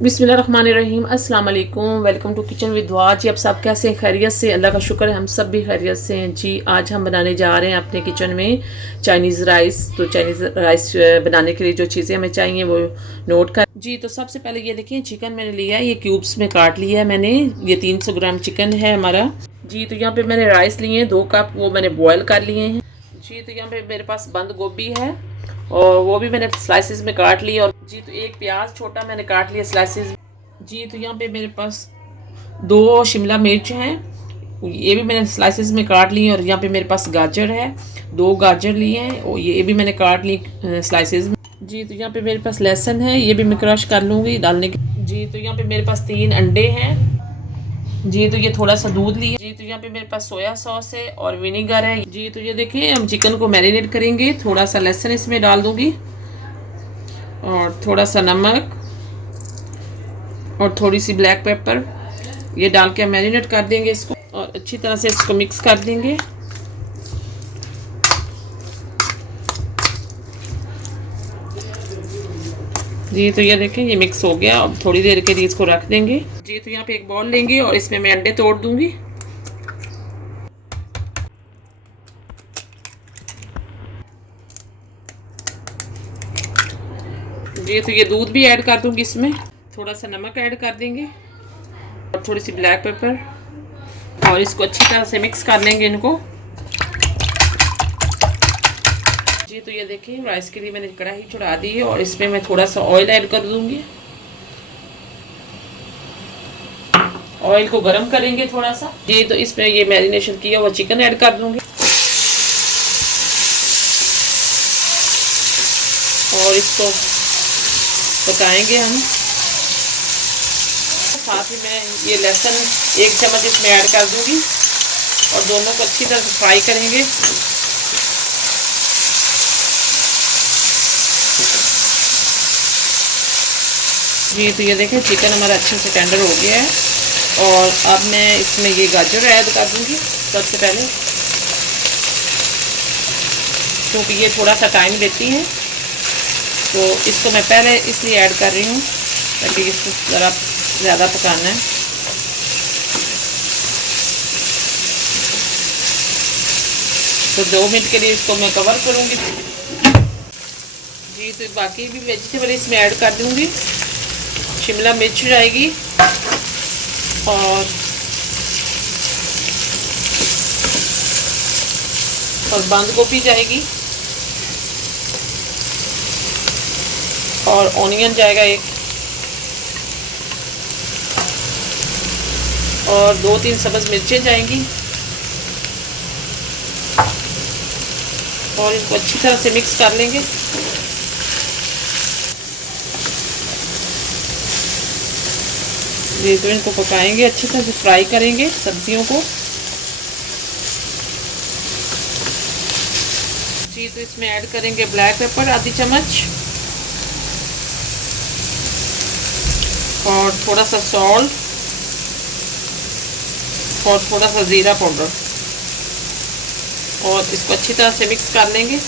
बिस्मिल्लाहिर्रहमानिर्रहीम अस्सलाम वालेकुम। वेलकम टू किचन विद दुआ। जी आप सब कैसे हैं? खैरियत से? अल्लाह का शुक्र है हम सब भी खैरियत से हैं। जी आज हम बनाने जा रहे हैं अपने किचन में चाइनीज़ राइस। तो चाइनीज़ राइस बनाने के लिए जो चीज़ें हमें चाहिए वो नोट कर। जी तो सबसे पहले ये देखिए चिकन मैंने लिया है, ये क्यूब्स में काट लिया है मैंने। ये 300 ग्राम चिकन है हमारा। जी तो यहाँ पे मैंने राइस लिए हैं 2 कप, वो मैंने बॉयल कर लिए हैं। जी तो यहाँ पे मेरे पास बंद गोभी है और वो भी मैंने स्लाइसिस में काट लिया। और जी तो एक प्याज छोटा मैंने काट लिया स्लाइसिस। जी तो यहाँ पे मेरे पास 2 शिमला मिर्च हैं, ये भी मैंने स्लाइसिस में काट ली। और यहाँ पे मेरे पास गाजर है, 2 गाजर लिए हैं और ये भी मैंने काट ली स्लाइसिस में। जी तो यहाँ पे मेरे पास लहसुन है, ये भी मैं क्रश कर लूँगी डालने के। जी तो यहाँ पे मेरे पास 3 अंडे हैं। जी तो ये थोड़ा सा दूध लिया। जी तो यहाँ पे मेरे पास सोया सॉस है और विनीगर है। जी तो ये देखिए हम चिकन को मैरिनेट करेंगे। थोड़ा सा लहसुन इसमें डाल दूँगी और थोड़ा सा नमक और थोड़ी सी ब्लैक पेपर, ये डाल के मैरिनेट कर देंगे इसको और अच्छी तरह से इसको मिक्स कर देंगे। जी तो ये देखें ये मिक्स हो गया। अब थोड़ी देर के लिए इसको रख देंगे। जी तो यहाँ पे एक बॉल लेंगे और इसमें मैं अंडे तोड़ दूंगी। जी तो ये दूध भी ऐड कर दूंगी इसमें। थोड़ा सा नमक ऐड कर देंगे और थोड़ी सी ब्लैक पेपर और इसको अच्छी तरह से मिक्स कर लेंगे इनको। जी तो ये देखिए राइस के लिए मैंने कढ़ाई चढ़ा दी है और इसमें मैं थोड़ा सा ऑयल ऐड कर दूंगी। ऑयल को गरम करेंगे थोड़ा सा। जी तो इसमें ये मैरिनेशन किया हुआ चिकन ऐड कर दूंगी और इसको पकाएंगे हम। साथ ही मैं ये लहसुन 1 चम्मच इसमें ऐड कर दूंगी और दोनों को अच्छी तरह से फ्राई करेंगे। जी तो ये देखें चिकन हमारा अच्छे से टेंडर हो गया है और अब मैं इसमें ये गाजर ऐड कर दूंगी सबसे पहले, क्योंकि ये थोड़ा सा टाइम लेती है तो इसको मैं पहले इसलिए ऐड कर रही हूँ ताकि इसको ज़रा ज़्यादा पकाना है। तो 2 मिनट के लिए इसको मैं कवर करूँगी। जी तो बाकी भी वेजिटेबल इसमें ऐड कर दूँगी। शिमला मिर्च जाएगी और बंद गोभी जाएगी और ऑनियन जाएगा 1 और 2-3 सब्ज़ मिर्चें जाएंगी और इनको अच्छी तरह से मिक्स कर लेंगे। ये तो इनको पकाएंगे, अच्छी तरह से फ्राई करेंगे सब्जियों को। जी तो इसमें ऐड करेंगे ब्लैक पेपर आधी चम्मच और थोड़ा सा सॉल्ट और थोड़ा सा ज़ीरा पाउडर और इसको अच्छी तरह से मिक्स कर लेंगे।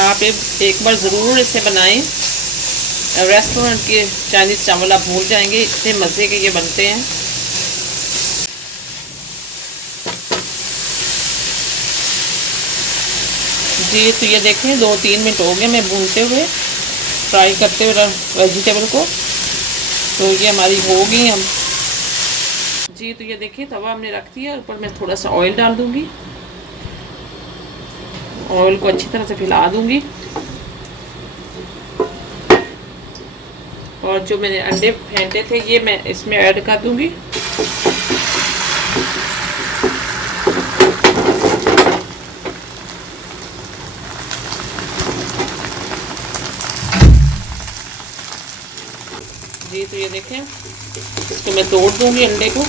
आप एक बार ज़रूर इसे बनाएं। रेस्टोरेंट के चाइनीज़ चावल आप भूल जाएंगे, इतने मज़े के ये बनते हैं। जी तो ये देखें 2-3 मिनट हो गए मैं भूनते हुए, फ्राई करते हुए वेजिटेबल को। तो ये हमारी हो गई हम। जी तो ये देखिए तवा हमने रख दिया, ऊपर मैं थोड़ा सा ऑयल डाल दूंगी। ऑयल को अच्छी तरह से फैला दूंगी और जो मैंने अंडे फेंटे थे ये मैं इसमें ऐड कर दूंगी। जी तो ये देखें इसको मैं तोड़ दूंगी अंडे को,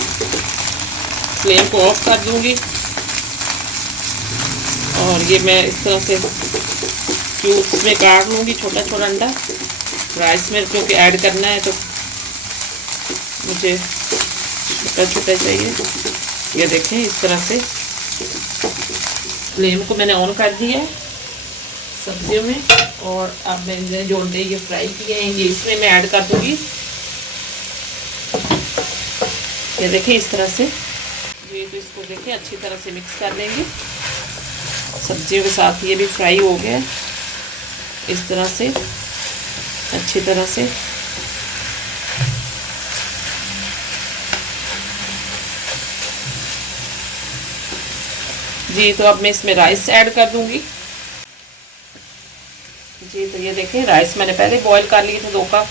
फ्लेम को ऑफ कर दूंगी और ये मैं इस तरह से क्यूब्स में काट लूँगी छोटा छोटा अंडा। राइस में क्योंकि ऐड करना है तो मुझे छोटा छोटा चाहिए। ये देखें इस तरह से फ्लेम को मैंने ऑन कर दिया है सब्जियों में, और अब मैंने जो अंडे ये फ्राई किए हैं ये इसमें मैं ऐड कर दूँगी। ये देखें इस तरह से, ये तो इसको देखें अच्छी तरह से मिक्स कर लेंगे सब्जियों के साथ। ये भी फ्राई हो गया है इस तरह से अच्छी तरह से। जी तो अब मैं इसमें राइस ऐड कर दूंगी। जी तो ये देखें राइस मैंने पहले बॉईल कर लिए थे 2 कप,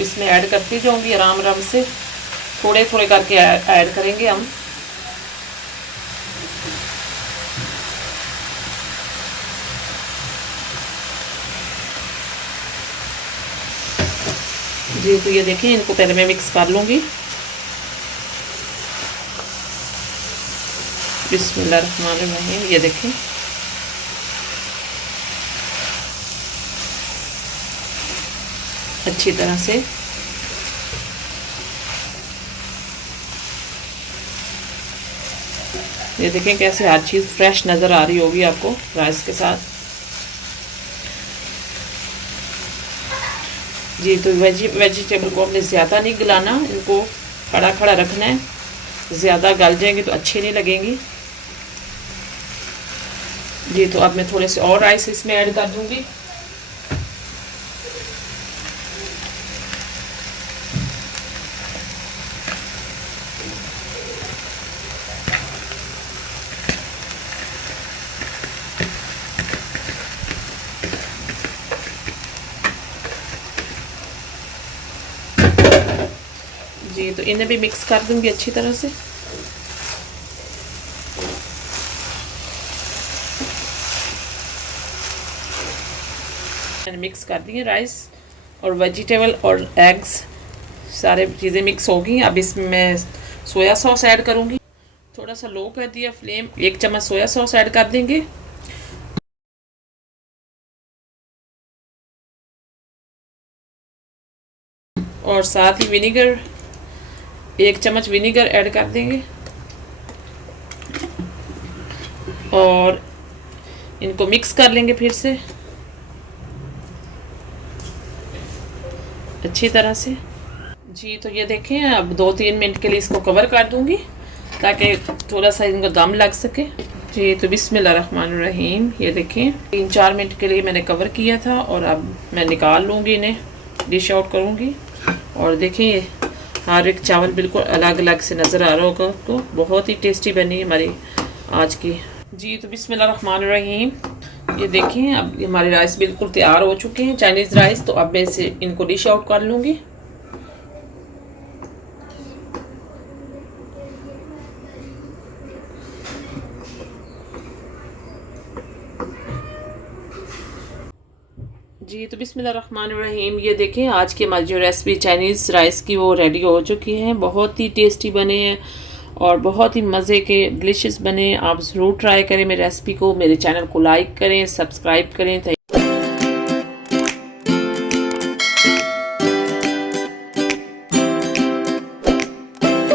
इसमें ऐड करती जाऊंगी आराम आराम से, थोड़े थोड़े करके ऐड करेंगे हम। जी तो ये देखें इनको पहले मैं मिक्स कर लूँगी। बिस्मिल्लाहिर्रहमानिर्रहीम। ये देखें अच्छी तरह से ये देखें कैसे हर चीज़ फ्रेश नज़र आ रही होगी आपको राइस के साथ। जी तो वेजिटेबल को हमने ज़्यादा नहीं गलाना, इनको खड़ा खड़ा रखना है, ज़्यादा गल जाएंगे तो अच्छी नहीं लगेंगी। जी तो अब मैं थोड़े से और राइस इसमें ऐड कर दूंगी। जी तो इन्हें भी मिक्स कर दूंगी अच्छी तरह से। मैंने मिक्स कर दिए राइस और वेजिटेबल और एग्स, सारे चीज़ें मिक्स हो गई। अब इसमें मैं सोया सॉस ऐड करूंगी। थोड़ा सा लो कर दिया फ्लेम, 1 चम्मच सोया सॉस ऐड कर देंगे और साथ ही विनीगर, 1 चम्मच विनीगर ऐड कर देंगे और इनको मिक्स कर लेंगे फिर से अच्छी तरह से। जी तो ये देखें अब 2-3 मिनट के लिए इसको कवर कर दूंगी ताकि थोड़ा सा इनका दम लग सके। जी तो बिस्मिल्लाहिर्रहमानिर्रहीम। ये देखें 3-4 मिनट के लिए मैंने कवर किया था और अब मैं निकाल लूँगी, इन्हें डिश आउट करूँगी। और देखें ये हर एक चावल बिल्कुल अलग अलग से नज़र आ रहा होगा आपको। बहुत ही टेस्टी बनी हमारी आज की। जी तो बिस्मिल्लाहिर्रहमानिर्रहीम। ये देखें अब हमारे राइस बिल्कुल तैयार हो चुके हैं, चाइनीज़ राइस। तो अब मैं इसे इनको डिश आउट कर लूँगी। जी तो बिस्मिल्लाहिर्रहमानिर्रहीम। ये देखें आज की हमारी जो रेसिपी चाइनीज़ राइस की वो रेडी हो चुकी है। बहुत ही टेस्टी बने हैं और बहुत ही मज़े के डिलिशियस बने। आप ज़रूर ट्राई करें मेरी रेसिपी को, मेरे चैनल को लाइक करें, सब्सक्राइब करें।